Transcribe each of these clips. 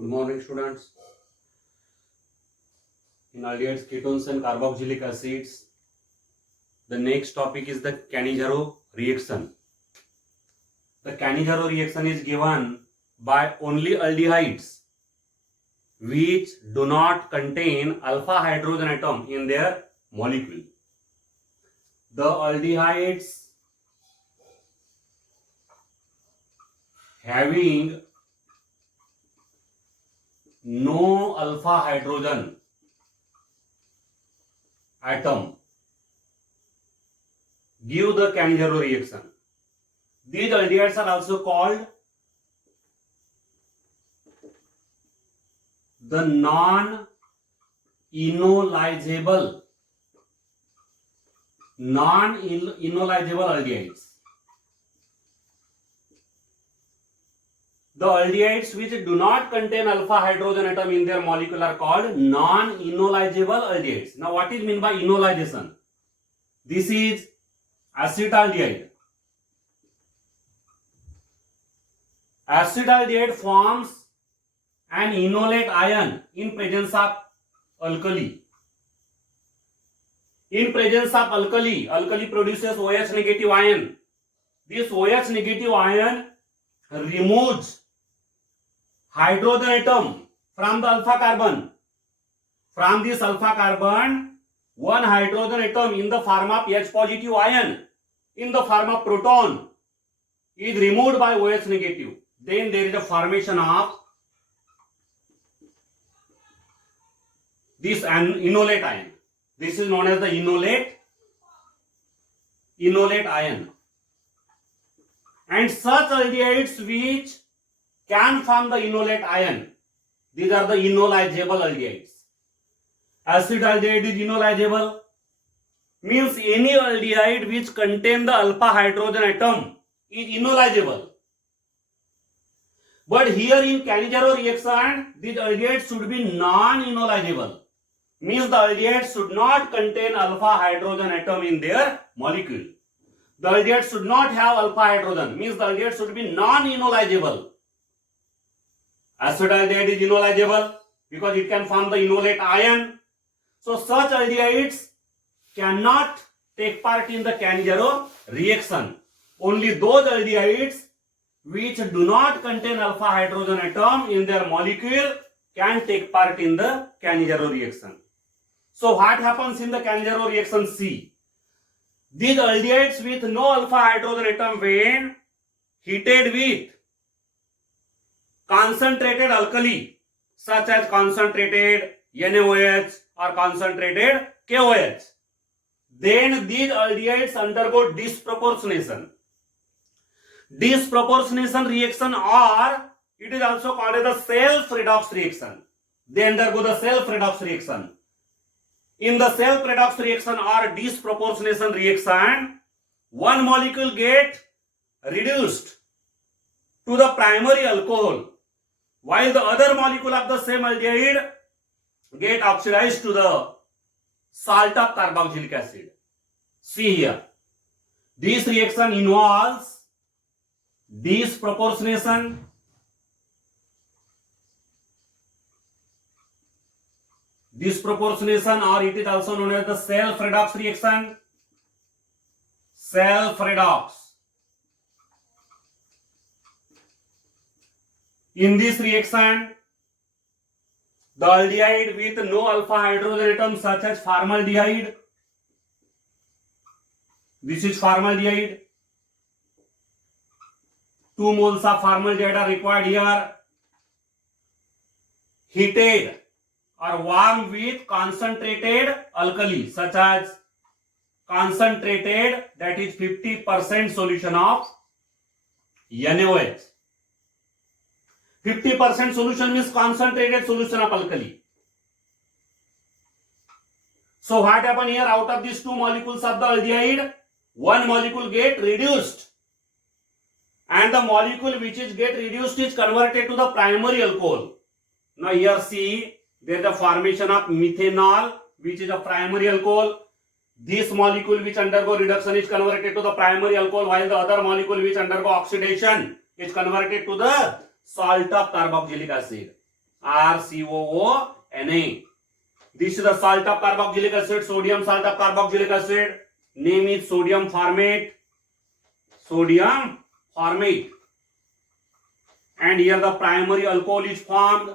Good morning, students. In aldehydes, ketones, and carboxylic acids, the next topic is the Cannizzaro reaction. The Cannizzaro reaction is given by only aldehydes which do not contain alpha hydrogen atom in their molecule. The aldehydes having no alpha hydrogen atom give the Cannizzaro reaction. These aldehydes are also called the non-enolizable aldehydes. The aldehydes which do not contain alpha hydrogen atom in their molecule are called non-enolizable aldehydes. Now, what is meant by enolization? This is acetaldehyde. Acetaldehyde forms an enolate ion in presence of alkali. In presence of alkali, alkali produces OH negative ion. This OH negative ion removes hydrogen atom from the alpha carbon. From this alpha carbon, one hydrogen atom in the form of H positive ion in the form of proton is removed by OH negative. Then there is a formation of this enolate ion. This is known as the enolate ion. And such aldehydes which can form the enolate ion, these are the enolizable aldehydes. Acetaldehyde is enolizable, means any aldehyde which contain the alpha hydrogen atom is enolizable. But here in Cannizzaro reaction, these aldehydes should be non-enolizable, means the aldehydes should not contain alpha hydrogen atom in their molecule. The aldehyde should not have alpha hydrogen, means the aldehyde should be non-enolizable. Acetaldehyde is enolizable because it can form the enolate ion. So such aldehydes cannot take part in the Cannizzaro reaction. Only those aldehydes which do not contain alpha hydrogen atom in their molecule can take part in the Cannizzaro reaction. So what happens in the Cannizzaro reaction? C. These aldehydes with no alpha hydrogen atom when heated with concentrated alkali such as concentrated NaOH or concentrated KOH, then these aldehydes undergo disproportionation. Disproportionation reaction, or it is also called as the self-redox reaction. They undergo the self-redox reaction. In the self-redox reaction or disproportionation reaction, one molecule get reduced to the primary alcohol, while the other molecule of the same aldehyde get oxidized to the salt of carboxylic acid. See here, this reaction involves disproportionation, or it is also known as the self-redox reaction. Self-redox. In this reaction, the aldehyde with no alpha hydrogen atom such as formaldehyde, this is formaldehyde, 2 moles of formaldehyde are required here, heated or warm with concentrated alkali such as concentrated, that is 50% solution of NaOH. 50% solution means concentrated solution of alkali. So what happen here? Out of these two molecules of the aldehyde, one molecule get reduced, and the molecule which is get reduced is converted to the primary alcohol. Now here see, there is a formation of methanol, which is a primary alcohol. This molecule which undergo reduction is converted to the primary alcohol, while the other molecule which undergo oxidation is converted to the salt of carboxylic acid. RCOO This is the salt of carboxylic acid, sodium salt of carboxylic acid. Name is sodium formate. Sodium formate. And here the primary alcohol is formed.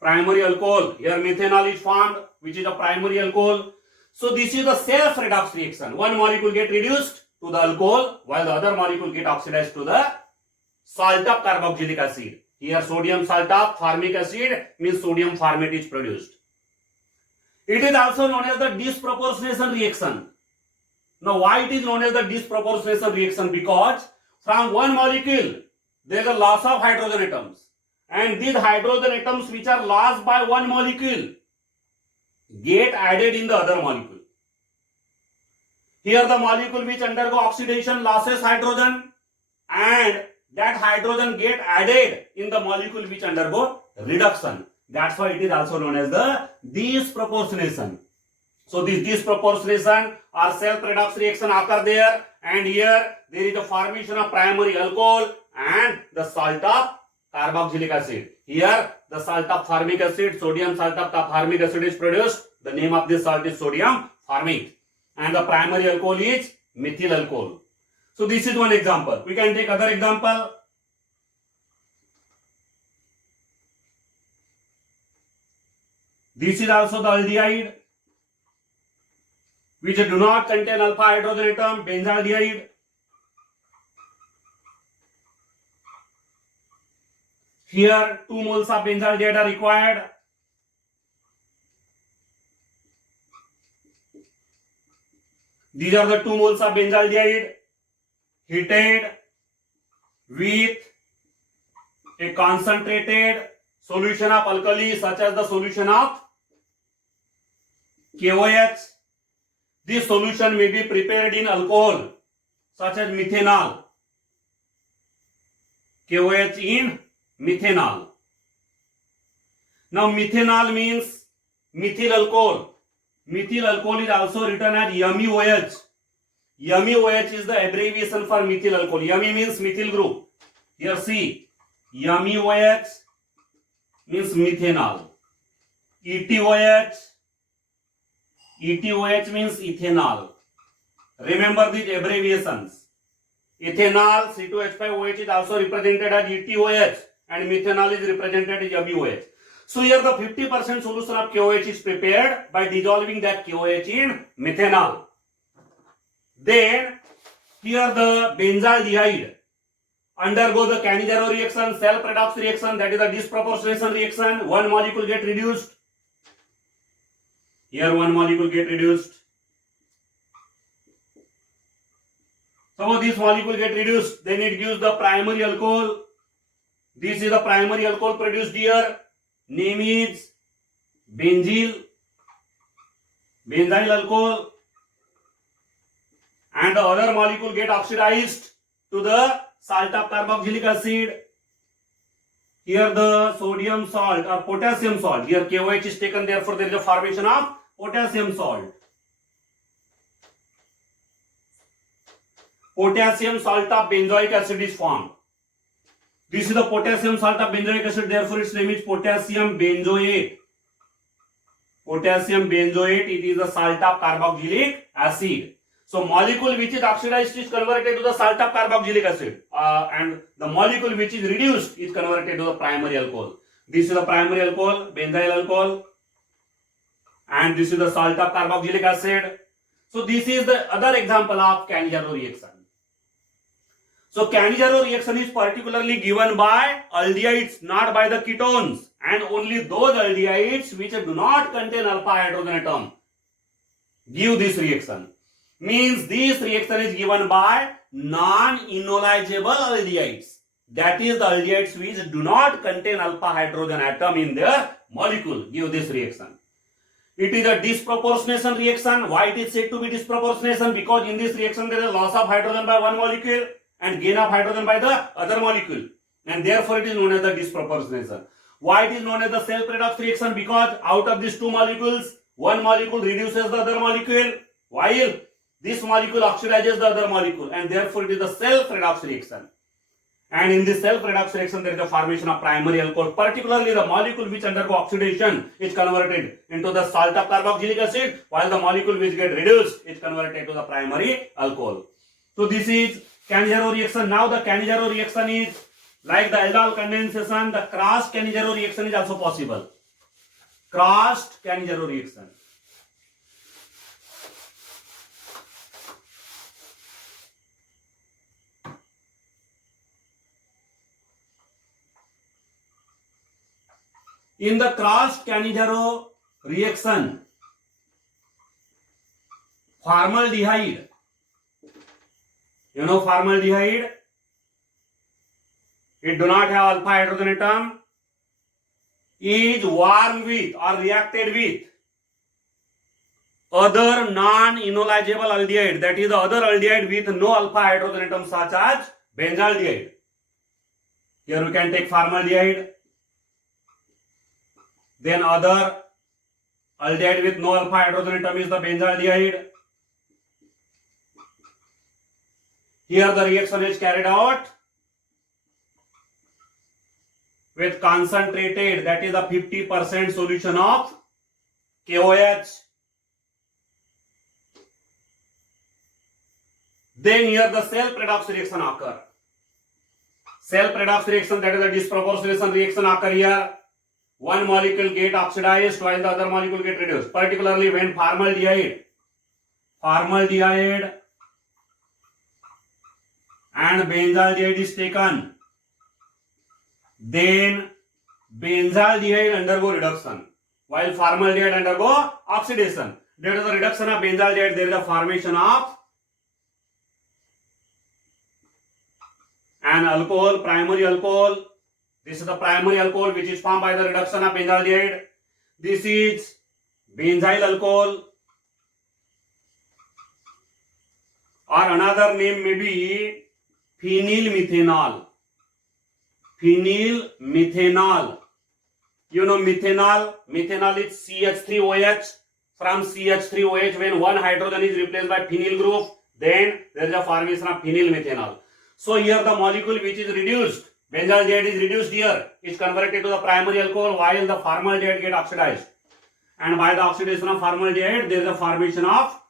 Primary alcohol. Here methanol is formed, which is a primary alcohol. So this is the self-redox reaction. One molecule get reduced to the alcohol, while the other molecule get oxidized to the salt of carboxylic acid. Here sodium salt of formic acid means sodium formate is produced. It is also known as the disproportionation reaction. Now why it is known as the disproportionation reaction? Because from one molecule there is a loss of hydrogen atoms, and these hydrogen atoms which are lost by one molecule get added in the other molecule. Here the molecule which undergo oxidation loses hydrogen, and that hydrogen get added in the molecule which undergo reduction. That's why it is also known as the disproportionation. So this disproportionation or self-redox reaction occur there, and here there is a formation of primary alcohol and the salt of carboxylic acid. Here the salt of formic acid, sodium salt of formic acid is produced. The name of this salt is sodium formate, and the primary alcohol is methyl alcohol. So this is one example. We can take other example. This is also the aldehyde which do not contain alpha hydrogen atom, benzaldehyde. Here 2 moles of benzaldehyde are required. These are the 2 moles of benzaldehyde heated with a concentrated solution of alkali such as the solution of KOH. This solution may be prepared in alcohol such as methanol. KOH in methanol. Now methanol means methyl alcohol. Methyl alcohol is also written as MEOH. MEOH is the abbreviation for methyl alcohol. Me means methyl group. Here see, MEOH means methanol. ETOH means ethanol. Remember these abbreviations. Ethanol C2H5OH is also represented as ETOH, and methanol is represented as MEOH. So here the 50% solution of KOH is prepared by dissolving that KOH in methanol. Then here the benzaldehyde undergo the Cannizzaro reaction, self-redox reaction, that is the disproportionation reaction. One molecule get reduced. Here one molecule get reduced. Suppose this molecule get reduced, then it gives the primary alcohol. This is the primary alcohol produced here. Name is benzyl alcohol, and the other molecule get oxidized to the salt of carboxylic acid. Here the sodium salt or potassium salt. Here KOH is taken, therefore there is a formation of potassium salt. Potassium salt of benzoic acid is formed. This is the potassium salt of benzoic acid, therefore its name is potassium benzoate. Potassium benzoate, it is the salt of carboxylic acid. So molecule which is oxidized is converted to the salt of carboxylic acid, and the molecule which is reduced is converted to the primary alcohol. This is the primary alcohol, benzyl alcohol, and this is the salt of carboxylic acid. So this is the other example of Cannizzaro reaction. So Cannizzaro reaction is particularly given by aldehydes, not by the ketones, and only those aldehydes which do not contain alpha hydrogen atom give this reaction. Means this reaction is given by non-enolizable aldehydes. That is the aldehydes which do not contain alpha hydrogen atom in their molecule give this reaction. It is a disproportionation reaction. Why it is said to be disproportionation? Because in this reaction there is loss of hydrogen by one molecule and gain of hydrogen by the other molecule, and therefore it is known as the disproportionation. Why it is known as the self-redox reaction? Because out of these two molecules, one molecule reduces the other molecule, while this molecule oxidizes the other molecule, and therefore it is the self-redox reaction. And in this self-redox reaction, there is the formation of primary alcohol. Particularly, the molecule which undergo oxidation is converted into the salt of carboxylic acid, while the molecule which get reduced is converted to the primary alcohol. So this is Cannizzaro reaction. Now the Cannizzaro reaction is like the aldol condensation. The crossed Cannizzaro reaction is also possible. Crossed Cannizzaro reaction. In the crossed Cannizzaro reaction, formaldehyde, you know formaldehyde, it do not have alpha hydrogen atom, is warmed with or reacted with other non-enolizable aldehyde, that is the other aldehyde with no alpha hydrogen atom such as benzaldehyde. Here we can take formaldehyde. Then other aldehyde with no alpha hydrogen atom is the benzaldehyde. Here the reaction is carried out with concentrated, that is the 50% solution of KOH. Then here the self-redox reaction occur. Self-redox reaction, that is the disproportionation reaction occur here. One molecule get oxidized while the other molecule get reduced. Particularly when formaldehyde and benzaldehyde is taken, then benzaldehyde undergo reduction while formaldehyde undergo oxidation. Due to the reduction of benzaldehyde, there is a formation of an alcohol, primary alcohol. This is the primary alcohol which is formed by the reduction of benzaldehyde. This is benzyl alcohol, or another name may be phenylmethanol. Phenylmethanol. You know methanol. Methanol is CH3OH. From CH3OH, when one hydrogen is replaced by phenyl group, then there is a formation of phenylmethanol. So here the molecule which is reduced, benzaldehyde is reduced here, is converted to the primary alcohol while the formaldehyde get oxidized. And by the oxidation of formaldehyde, there is a formation of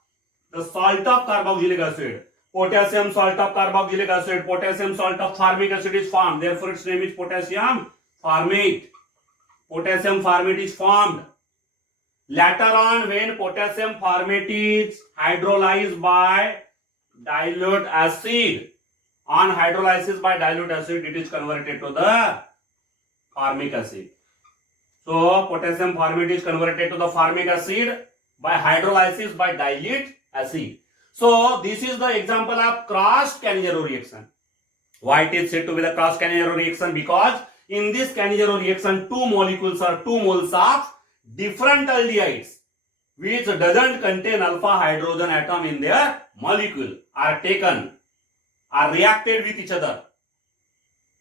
the salt of carboxylic acid. Potassium salt of carboxylic acid, potassium salt of formic acid is formed. Therefore, its name is potassium formate. Potassium formate is formed. Later on, when potassium formate is hydrolyzed by dilute acid, on hydrolysis by dilute acid, it is converted to the formic acid. So, potassium formate is converted to the formic acid by hydrolysis by dilute acid. So, this is the example of crossed Cannizzaro reaction. Why it is said to be the crossed Cannizzaro reaction? Because in this Cannizzaro reaction, two molecules or 2 moles of different aldehydes which doesn't contain alpha hydrogen atom in their molecule are taken, are reacted with each other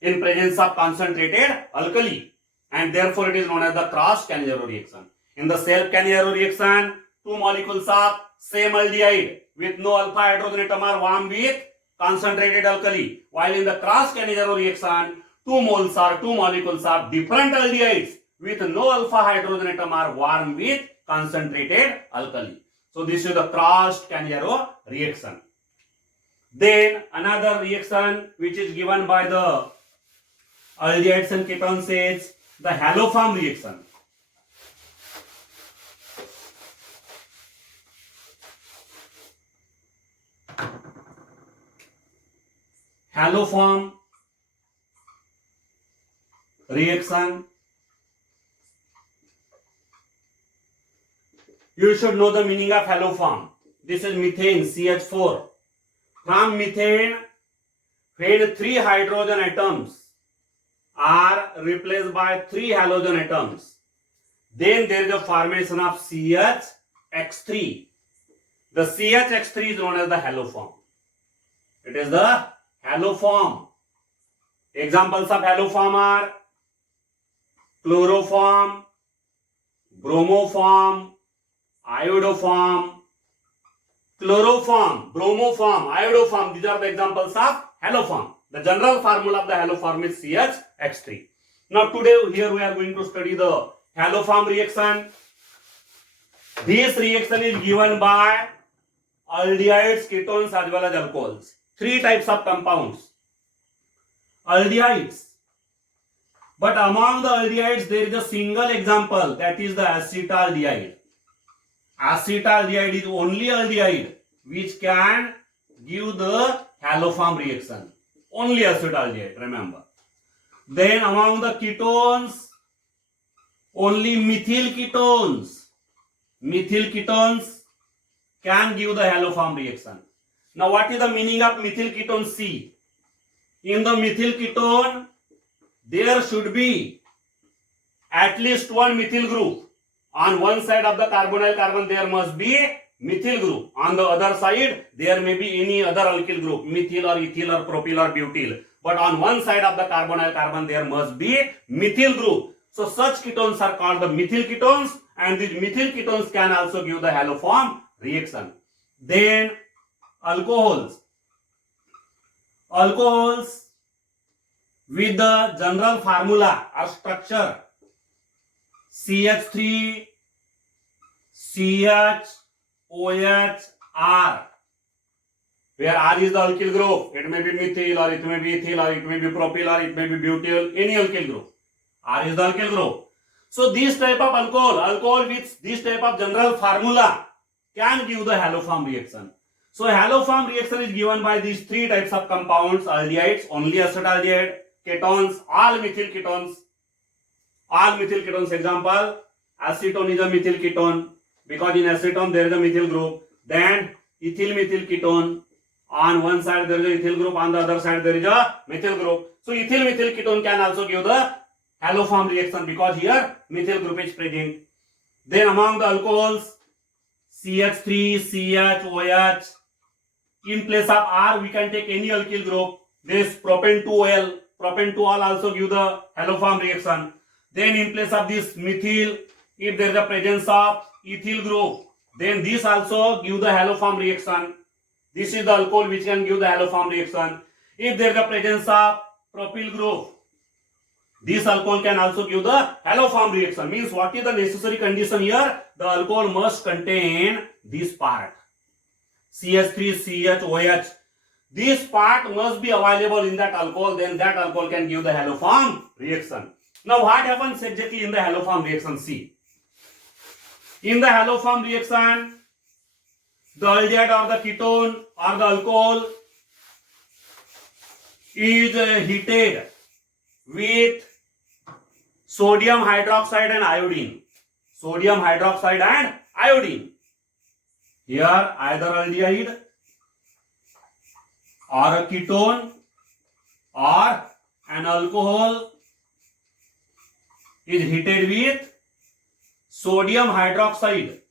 in presence of concentrated alkali, and therefore it is known as the crossed Cannizzaro reaction. In the self Cannizzaro reaction, 2 molecules of same aldehyde with no alpha hydrogen atom are warmed with concentrated alkali, while in the crossed Cannizzaro reaction, 2 moles or 2 molecules of different aldehydes with no alpha hydrogen atom are warmed with concentrated alkali. So this is the crossed Cannizzaro reaction. Then another reaction which is given by the aldehydes and ketones is the haloform reaction. Haloform reaction. You should know the meaning of haloform. This is methane, CH4. From methane, when 3 hydrogen atoms are replaced by 3 halogen atoms, then there is a formation of CHX3. The CHX3 is known as the haloform. It is the haloform. Examples of haloform are chloroform, bromoform, iodoform. Chloroform, bromoform, iodoform, these are the examples of haloform. The general formula of the haloform is CH(X3). Now today here we are going to study the haloform reaction. This reaction is given by aldehydes, ketones as well as alcohols. Three types of compounds. Aldehydes. But among the aldehydes there is a single example, that is the acetaldehyde. Acetaldehyde is only aldehyde which can give the haloform reaction. Only acetaldehyde, remember. Then among the ketones, only methyl ketones. Methyl ketones can give the haloform reaction. Now what is the meaning of methyl ketone C? In the methyl ketone, there should be at least one methyl group. On one side of the carbonyl carbon there must be methyl group. On the other side there may be any other alkyl group, methyl or ethyl or propyl or butyl. But on one side of the carbonyl carbon there must be methyl group. So such ketones are called the methyl ketones, and these methyl ketones can also give the haloform reaction. Then alcohols. Alcohols with the general formula or structure CH3 CHOH R, where R is the alkyl group. It may be methyl or it may be ethyl or it may be propyl or it may be butyl, any alkyl group. R is the alkyl group. So this type of alcohol with this type of general formula can give the haloform reaction. So haloform reaction is given by these three types of compounds: aldehydes, only acetaldehyde; ketones, all methyl ketones. All methyl ketones, example, acetone is a methyl ketone because in acetone there is a methyl group. Then ethyl methyl ketone, on one side there is a ethyl group, on the other side there is a methyl group. So ethyl methyl ketone can also give the haloform reaction because here methyl group is present. Then among the alcohols, CH3 CHOH. In place of R we can take any alkyl group. This propane 2OL. Propane 2OL also give the haloform reaction. Then in place of this methyl, if there is a presence of ethyl group, then this also give the haloform reaction. This is the alcohol which can give the haloform reaction. If there is a presence of propyl group, this alcohol can also give the haloform reaction. Means what is the necessary condition here? The alcohol must contain this part, CH3 CHOH. This part must be available in that alcohol, then that alcohol can give the haloform reaction. Now what happens exactly in the haloform reaction? See. In the haloform reaction, the aldehyde or the ketone or the alcohol is heated with sodium hydroxide and iodine. Sodium hydroxide and iodine. Here either aldehyde or a ketone or an alcohol is heated with sodium hydroxide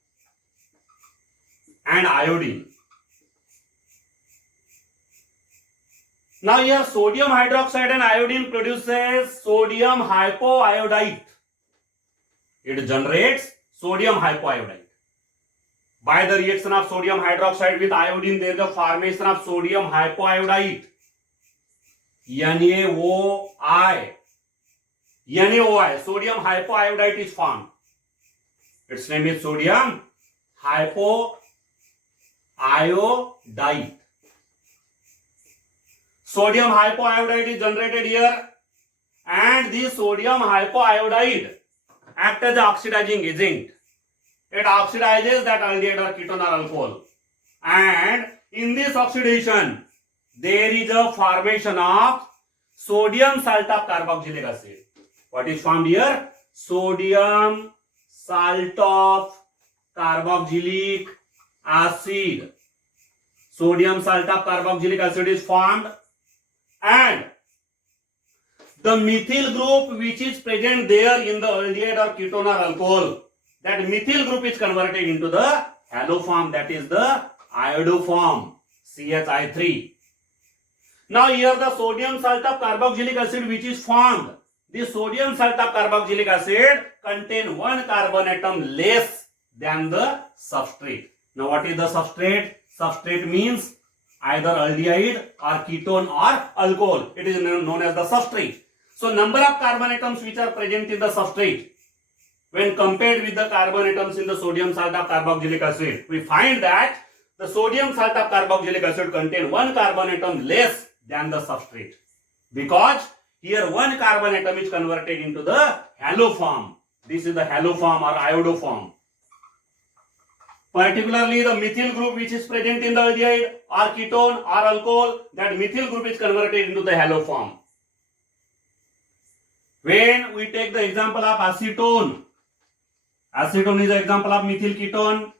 and iodine. Now here sodium hydroxide and iodine produces sodium hypoiodite. It generates sodium hypoiodite. By the reaction of sodium hydroxide with iodine, there is a formation of sodium hypoiodite, NaOI. NaOI, sodium hypoiodite is formed. Its name is sodium hypoiodite. Sodium hypoiodite is generated here, and this sodium hypoiodite acts as an oxidizing agent. It oxidizes that aldehyde or ketone or alcohol, and in this oxidation there is a formation of sodium salt of carboxylic acid. What is formed here? Sodium salt of carboxylic acid. Sodium salt of carboxylic acid is formed, and the methyl group which is present there in the aldehyde or ketone or alcohol, that methyl group is converted into the haloform, that is the iodoform, CHI3. Now here the sodium salt of carboxylic acid which is formed, this sodium salt of carboxylic acid contain one carbon atom less than the substrate. Now what is the substrate? Substrate means either aldehyde or ketone or alcohol. It is known as the substrate. So number of carbon atoms which are present in the substrate when compared with the carbon atoms in the sodium salt of carboxylic acid, we find that the sodium salt of carboxylic acid contain one carbon atom less than the substrate, because here one carbon atom is converted into the halo form. This is the halo form or iodo form. Particularly the methyl group which is present in the aldehyde or ketone or alcohol, that methyl group is converted into the halo form. When we take the example of acetone, acetone is the example of methyl ketone.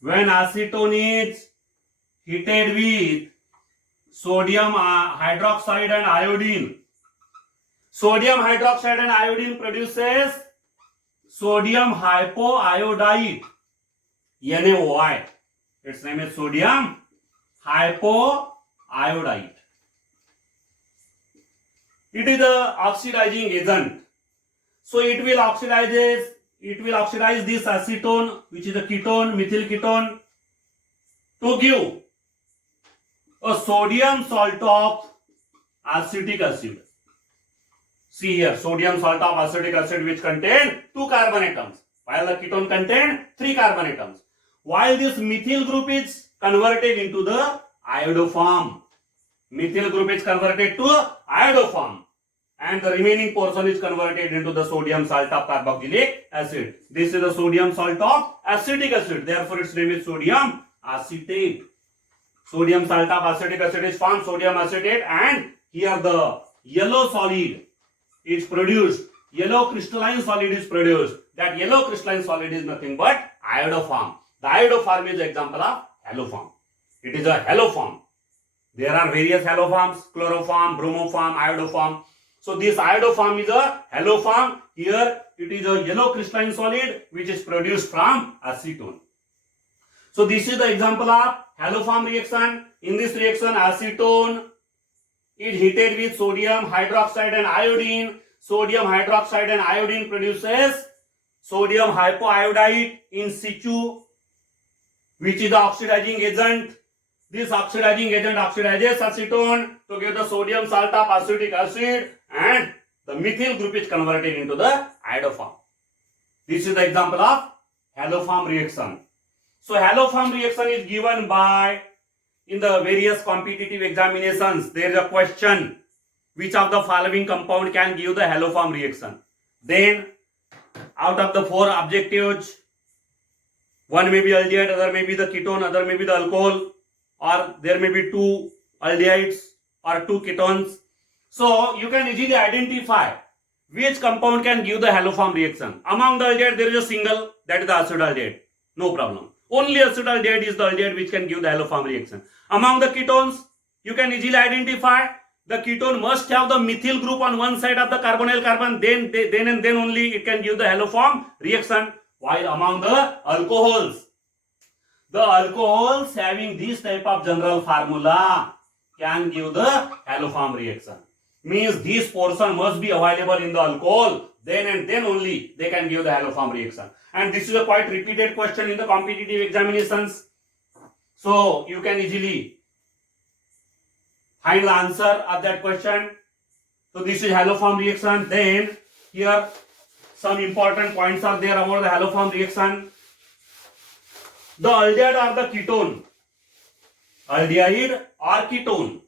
When acetone is heated with sodium hydroxide and iodine, sodium hydroxide and iodine produces sodium hypoiodide, NaOI. Its name is sodium hypoiodide. It is a oxidizing agent. So it will oxidize this acetone, which is a ketone, methyl ketone, to give a sodium salt of acetic acid. See here, sodium salt of acetic acid which contain 2 carbon atoms, while the ketone contain 3 carbon atoms. While this methyl group is converted into the iodo form. Methyl group is converted to iodo form, and the remaining portion is converted into the sodium salt of carboxylic acid. This is the sodium salt of acetic acid. Therefore, its name is sodium acetate. Sodium salt of acetic acid is formed, sodium acetate, and here the yellow solid is produced. Yellow crystalline solid is produced. That yellow crystalline solid is nothing but iodo form. The iodo form is an example of halo form. It is a halo form. There are various halo forms: chloroform, bromoform, iodo form. So this iodo form is a halo form. Here it is a yellow crystalline solid which is produced from acetone. So this is the example of halo form reaction. In this reaction, acetone is heated with sodium hydroxide and iodine. Sodium hydroxide and iodine produces sodium hypoiodide in situ, which is the oxidizing agent. This oxidizing agent oxidizes acetone to give the sodium salt of acetic acid, and the methyl group is converted into the iodo form. This is the example of halo form reaction. So halo form reaction is given by, in the various competitive examinations, there is a question: which of the following compound can give the halo form reaction? Then out of the 4 objectives, one may be aldehyde, other may be the ketone, other may be the alcohol, or there may be 2 aldehydes or 2 ketones. So you can easily identify which compound can give the halo form reaction. Among the aldehyde, there is a single, that is the acetaldehyde. No problem. Only acetaldehyde is the aldehyde which can give the halo form reaction. Among the ketones, you can easily identify the ketone must have the methyl group on one side of the carbonyl carbon, then only it can give the halo form reaction. While among the alcohols having this type of general formula can give the halo form reaction. Means this portion must be available in the alcohol, then only they can give the halo form reaction. And this is a quite repeated question in the competitive examinations. So you can easily find the answer of that question. So this is halo form reaction. Then here some important points are there about the halo form reaction. The aldehyde or the ketone,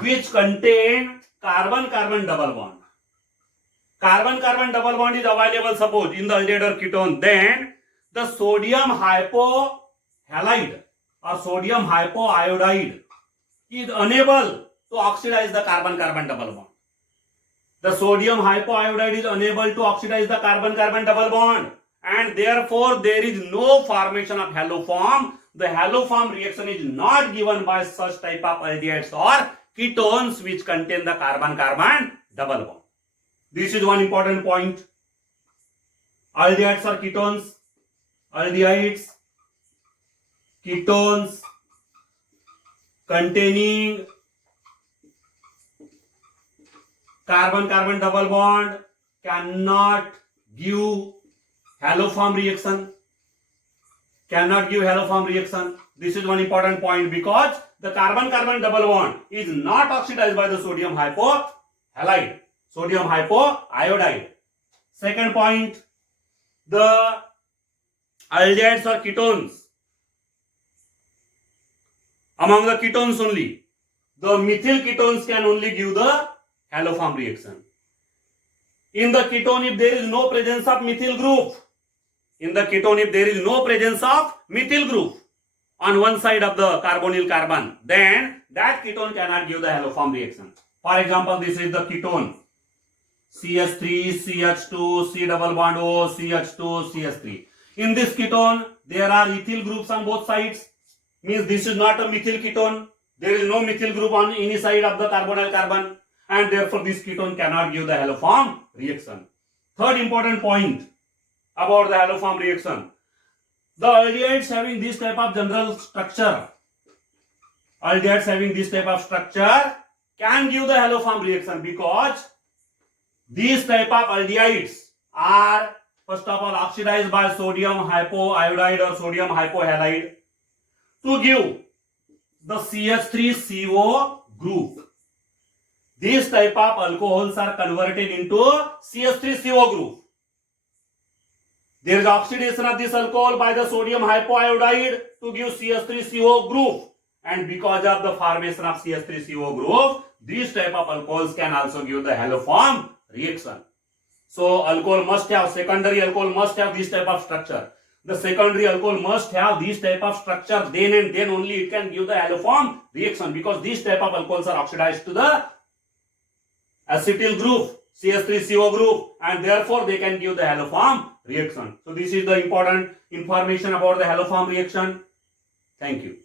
which contain carbon-carbon double bond. Carbon-carbon double bond is available, suppose, in the aldehyde or ketone. Then the sodium hypohalide or sodium hypoiodide is unable to oxidize the carbon-carbon double bond. The sodium hypoiodide is unable to oxidize the carbon-carbon double bond, and therefore there is no formation of halo form. The halo form reaction is not given by such type of aldehydes or ketones which contain the carbon-carbon double bond. This is one important point. Aldehydes or ketones? Aldehydes, ketones containing carbon-carbon double bond cannot give halo form reaction. Cannot give halo form reaction. This is one important point, because the carbon-carbon double bond is not oxidized by the sodium hypohalide, sodium hypoiodide. Second point, the aldehydes or ketones. Among the ketones only, the methyl ketones can only give the haloform reaction. In the ketone, if there is no presence of methyl group, in the ketone, if there is no presence of methyl group on one side of the carbonyl carbon, then that ketone cannot give the haloform reaction. For example, this is the ketone CH3, CH2, C double bond O, CH2, CH3. In this ketone, there are ethyl groups on both sides. Means this is not a methyl ketone. There is no methyl group on any side of the carbonyl carbon, and therefore this ketone cannot give the haloform reaction. Third important point about the haloform reaction. The aldehydes having this type of general structure, aldehydes having this type of structure can give the haloform reaction because these type of aldehydes are first of all oxidized by sodium hypoiodide or sodium hypohalide to give the CH3CO group. These type of alcohols are converted into CH3CO group. There is oxidation of this alcohol by the sodium hypoiodide to give CH3CO group, and because of the formation of CH3CO group, these type of alcohols can also give the haloform reaction. So alcohol must have, secondary alcohol must have this type of structure. The secondary alcohol must have this type of structure, then and then only it can give the haloform reaction, because these type of alcohols are oxidized to the acetyl group, CH3CO group, and therefore they can give the haloform reaction. So this is the important information about the haloform reaction. Thank you.